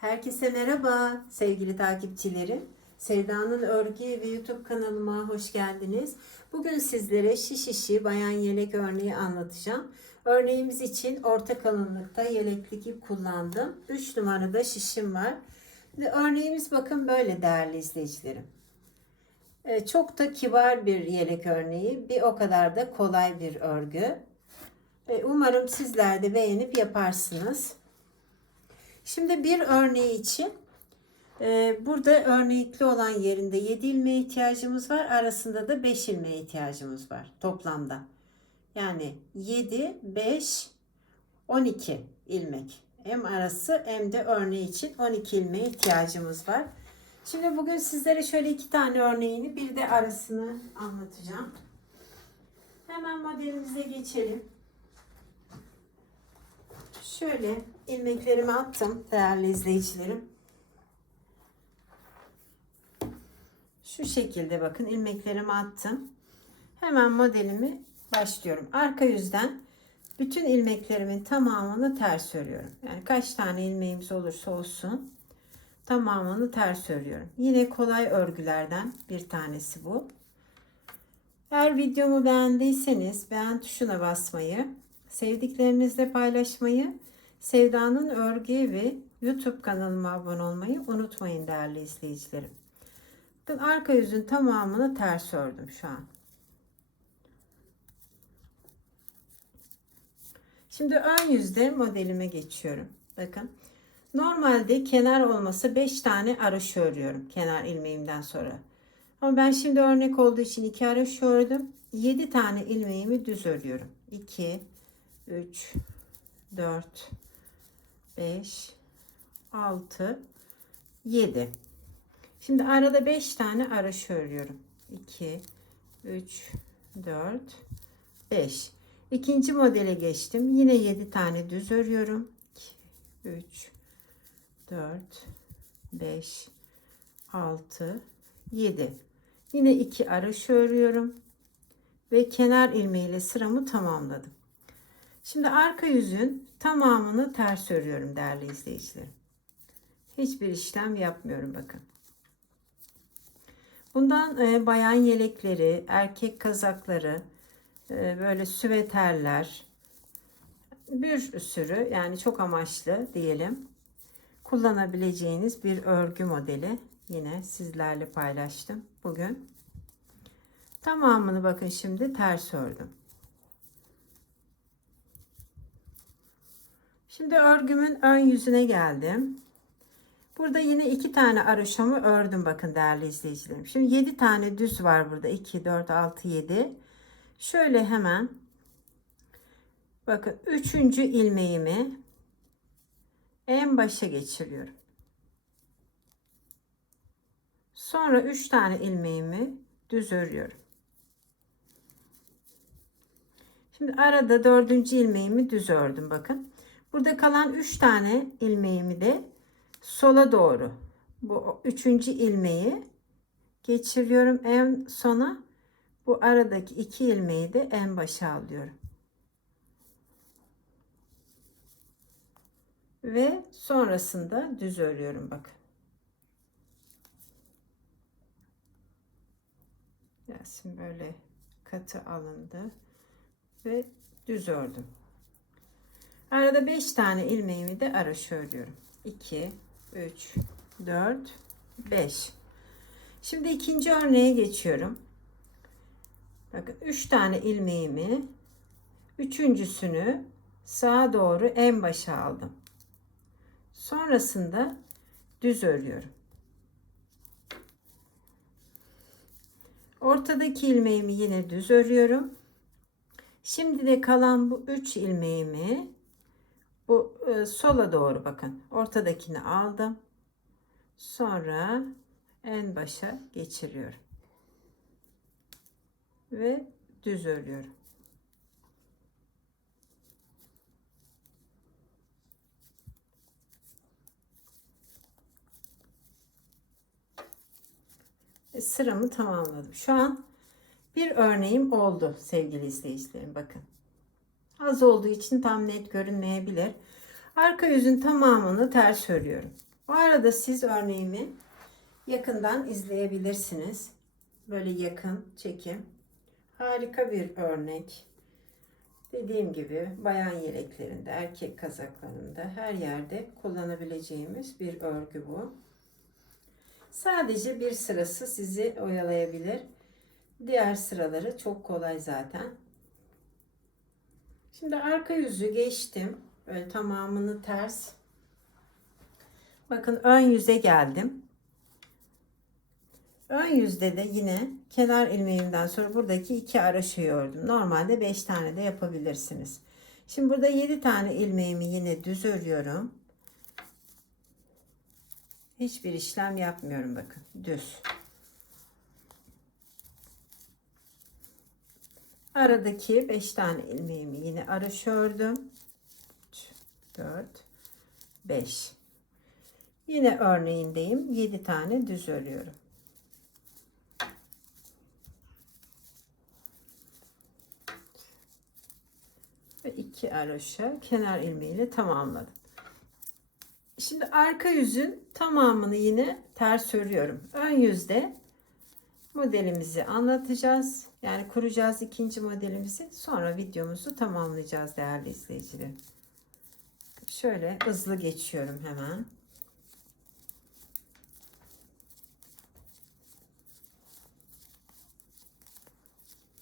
Herkese merhaba sevgili takipçilerim. Sevda'nın Örgü ve YouTube kanalıma hoş geldiniz. Bugün sizlere şiş işi bayan yelek örneği anlatacağım. Örneğimiz için orta kalınlıkta yeleklik ip kullandım. 3 numarada şişim var. Ve örneğimiz bakın böyle değerli izleyicilerim. Ee, Çok da kibar bir yelek örneği. Bir o kadar da kolay bir örgü. Ve umarım sizler de beğenip yaparsınız. Şimdi bir örneği için e, burada örnekli olan yerinde 7 ilmeğe ihtiyacımız var. Arasında da 5 ilmeğe ihtiyacımız var toplamda. Yani 7, 5, 12 ilmek. Hem arası hem de örneği için 12 ilmeğe ihtiyacımız var. Şimdi bugün sizlere şöyle iki tane örneğini bir de arasını anlatacağım. Hemen modelimize geçelim. Şöyle ilmeklerimi attım değerli izleyicilerim. Şu şekilde bakın ilmeklerimi attım. Hemen modelimi başlıyorum. Arka yüzden bütün ilmeklerimin tamamını ters örüyorum. Yani kaç tane ilmeğimiz olursa olsun tamamını ters örüyorum. Yine kolay örgülerden bir tanesi bu. Eğer videomu beğendiyseniz beğen tuşuna basmayı, sevdiklerinizle paylaşmayı, Sevda'nın Örgü ve YouTube kanalıma abone olmayı unutmayın değerli izleyicilerim. Bakın arka yüzün tamamını ters ördüm şu an. Şimdi ön yüzde modelime geçiyorum. Bakın. Normalde kenar olması 5 tane araş örüyorum kenar ilmeğimden sonra. Ama ben şimdi örnek olduğu için 2 araş ördüm. 7 tane ilmeğimi düz örüyorum. 2 3 4 5 6 7 Şimdi arada 5 tane araş örüyorum. 2 3 4 5 İkinci modele geçtim. Yine 7 tane düz örüyorum. 2 3 4 5 6 7 Yine 2 araş örüyorum ve kenar ilmeğiyle sıramı tamamladım. Şimdi arka yüzün tamamını ters örüyorum değerli izleyicilerim. Hiçbir işlem yapmıyorum bakın. Bundan e, bayan yelekleri, erkek kazakları, e, böyle süveterler, bir sürü yani çok amaçlı diyelim kullanabileceğiniz bir örgü modeli yine sizlerle paylaştım bugün. Tamamını bakın şimdi ters ördüm. Şimdi örgümün ön yüzüne geldim. Burada yine iki tane aroşamı ördüm bakın değerli izleyicilerim. Şimdi 7 tane düz var burada. 2, 4, 6, 7. Şöyle hemen bakın üçüncü ilmeğimi en başa geçiriyorum. Sonra 3 tane ilmeğimi düz örüyorum. Şimdi arada dördüncü ilmeğimi düz ördüm bakın. Burada kalan 3 tane ilmeğimi de sola doğru bu üçüncü ilmeği geçiriyorum en sona bu aradaki iki ilmeği de en başa alıyorum. Ve sonrasında düz örüyorum bakın. Gelsin böyle katı alındı ve düz ördüm. Arada 5 tane ilmeğimi de araş örüyorum. 2 3 4 5 Şimdi ikinci örneğe geçiyorum. Bakın 3 tane ilmeğimi üçüncüsünü sağa doğru en başa aldım. Sonrasında düz örüyorum. Ortadaki ilmeğimi yine düz örüyorum. Şimdi de kalan bu 3 ilmeğimi bu e, sola doğru bakın. Ortadakini aldım. Sonra en başa geçiriyorum. Ve düz örüyorum. Ve sıramı tamamladım. Şu an bir örneğim oldu sevgili izleyicilerim. Bakın. Az olduğu için tam net görünmeyebilir. Arka yüzün tamamını ters örüyorum. O arada siz örneğimi yakından izleyebilirsiniz. Böyle yakın çekim. Harika bir örnek. Dediğim gibi bayan yeleklerinde, erkek kazaklarında her yerde kullanabileceğimiz bir örgü bu. Sadece bir sırası sizi oyalayabilir. Diğer sıraları çok kolay zaten. Şimdi arka yüzü geçtim. Böyle tamamını ters. Bakın ön yüze geldim. Ön yüzde de yine kenar ilmeğimden sonra buradaki iki araşıyı ördüm. Normalde 5 tane de yapabilirsiniz. Şimdi burada 7 tane ilmeğimi yine düz örüyorum. Hiçbir işlem yapmıyorum bakın. Düz. Aradaki 5 tane ilmeğimi yine araşı ördüm. 4 5 Yine örneğindeyim. 7 tane düz örüyorum. Ve iki araşa kenar ilmeğiyle tamamladım. Şimdi arka yüzün tamamını yine ters örüyorum. Ön yüzde modelimizi anlatacağız. Yani kuracağız ikinci modelimizi. Sonra videomuzu tamamlayacağız değerli izleyicilerim. Şöyle hızlı geçiyorum hemen.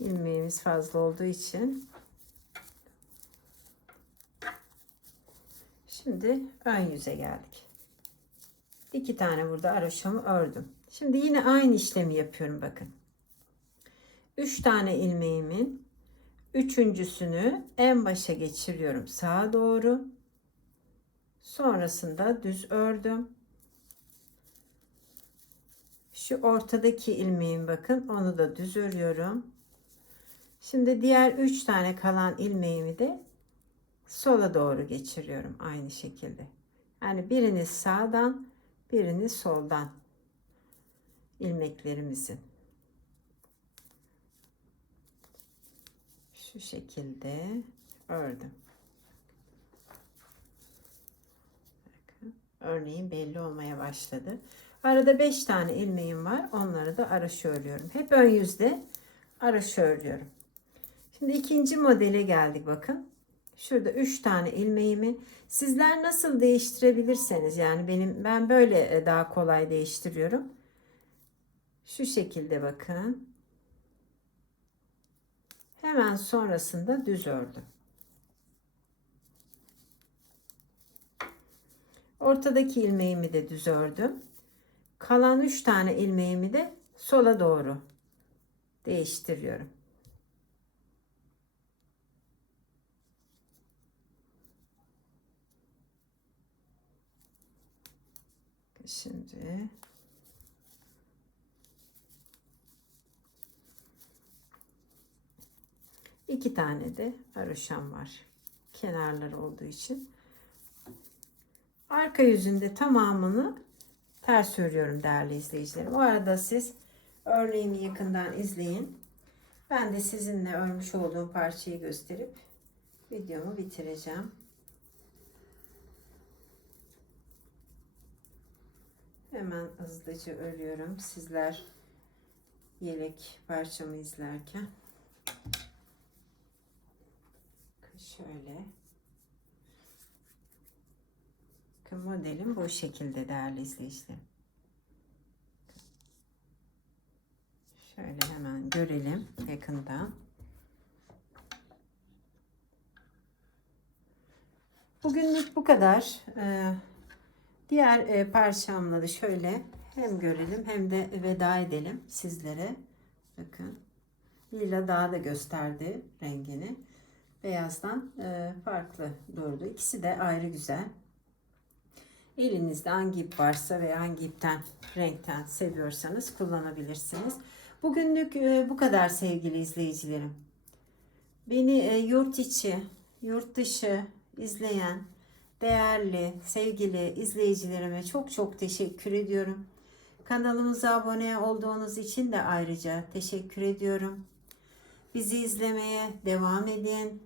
ilmeğimiz fazla olduğu için şimdi ön yüze geldik. İki tane burada araşamı ördüm. Şimdi yine aynı işlemi yapıyorum bakın. Üç tane ilmeğimin üçüncüsünü en başa geçiriyorum sağa doğru. Sonrasında düz ördüm. Şu ortadaki ilmeğin bakın onu da düz örüyorum. Şimdi diğer 3 tane kalan ilmeğimi de sola doğru geçiriyorum aynı şekilde. Yani birini sağdan, birini soldan ilmeklerimizin. Şu şekilde ördüm. Örneğin belli olmaya başladı. Arada 5 tane ilmeğim var. Onları da araşı örüyorum. Hep ön yüzde araşı örüyorum. Şimdi ikinci modele geldik bakın. Şurada 3 tane ilmeğimi sizler nasıl değiştirebilirseniz yani benim ben böyle e, daha kolay değiştiriyorum. Şu şekilde bakın. Hemen sonrasında düz ördüm. Ortadaki ilmeğimi de düz ördüm. Kalan 3 tane ilmeğimi de sola doğru değiştiriyorum. Şimdi iki tane de haroşam var. Kenarları olduğu için. Arka yüzünde tamamını ters örüyorum değerli izleyicilerim. O arada siz örneğimi yakından izleyin. Ben de sizinle örmüş olduğum parçayı gösterip videomu bitireceğim. Hemen hızlıca örüyorum. Sizler yelek parçamı izlerken. Şöyle. Bakın modelim bu şekilde değerli izleyicilerim. Şöyle hemen görelim yakından. Bugünlük bu kadar. Ee, Diğer e, parçamla da şöyle hem görelim hem de veda edelim sizlere. Bakın. Lila daha da gösterdi rengini. Beyazdan e, farklı durdu. İkisi de ayrı güzel. Elinizde hangi ip varsa ve hangi ipten renkten seviyorsanız kullanabilirsiniz. Bugünlük e, bu kadar sevgili izleyicilerim. Beni e, yurt içi, yurt dışı izleyen değerli, sevgili izleyicilerime çok çok teşekkür ediyorum. Kanalımıza abone olduğunuz için de ayrıca teşekkür ediyorum. Bizi izlemeye devam edin.